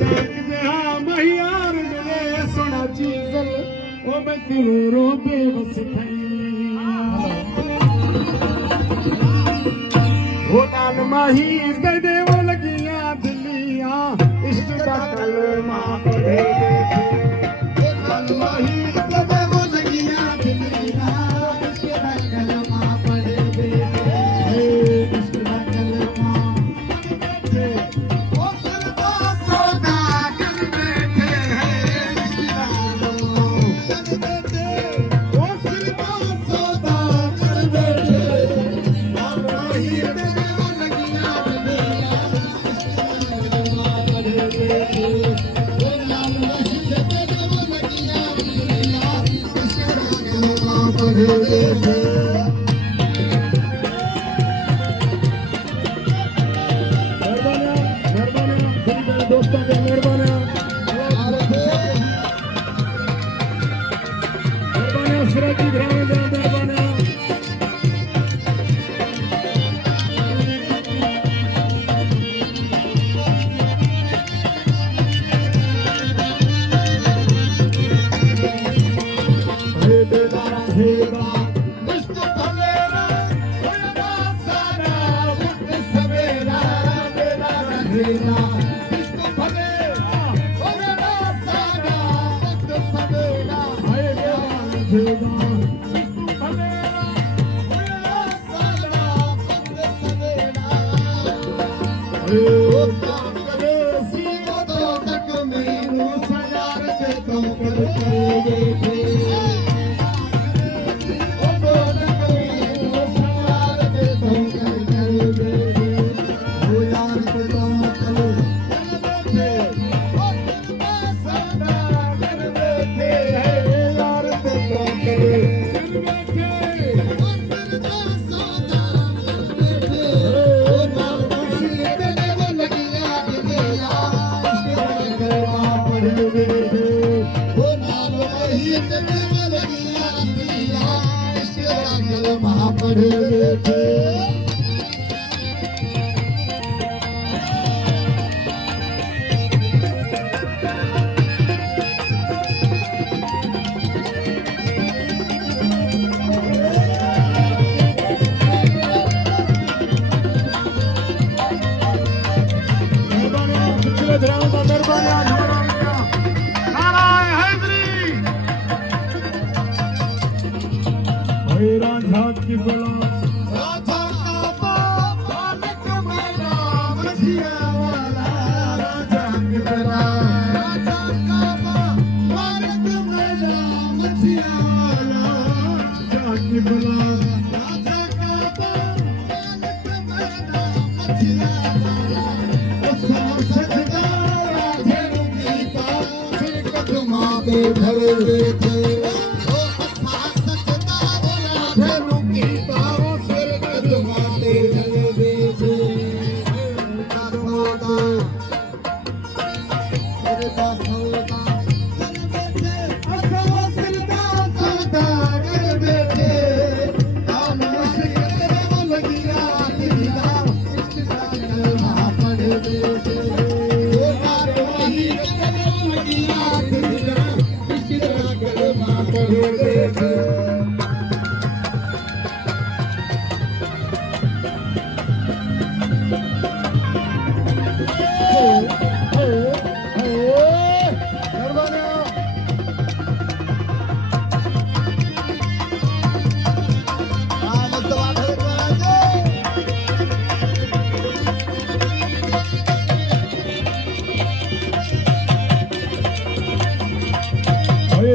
महियार मिले सोना चीजल ओ मैं करोड़ों बेबस वो नाल माही दे दे वो लगियां दिलियां इश्क दा कलमा पढ़े वो नाल माही दे दे वो लगियां दिलियां इश्क दा कलमा पढ़े इश्क दा कलमा ओ सरदा सौदा कर बैठे इश्क दा ओ सरदा सौदा कर बैठे नाल माही दे दोस्तों के मेहरबानी सिराजी घराने दे मेहरबानी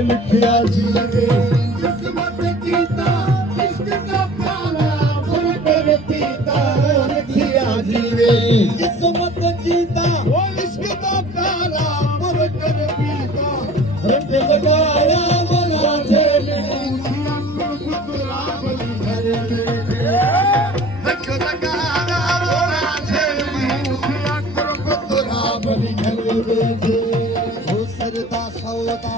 लिखिया जी लगे किस्मत कीता इश्क का प्याला बोल तेरे पीता लिखिया जी वे किस्मत कीता वो इश्क का प्याला बोल तेरे पीता रंग लगाया बना तेरे खुदरा बली घरे रंग लगाया बना तेरे खुदरा बली घरे वो सरदा सौदा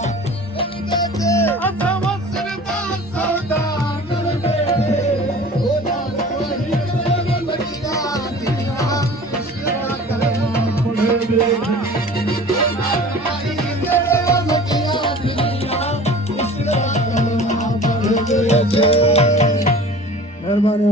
मिहरबानी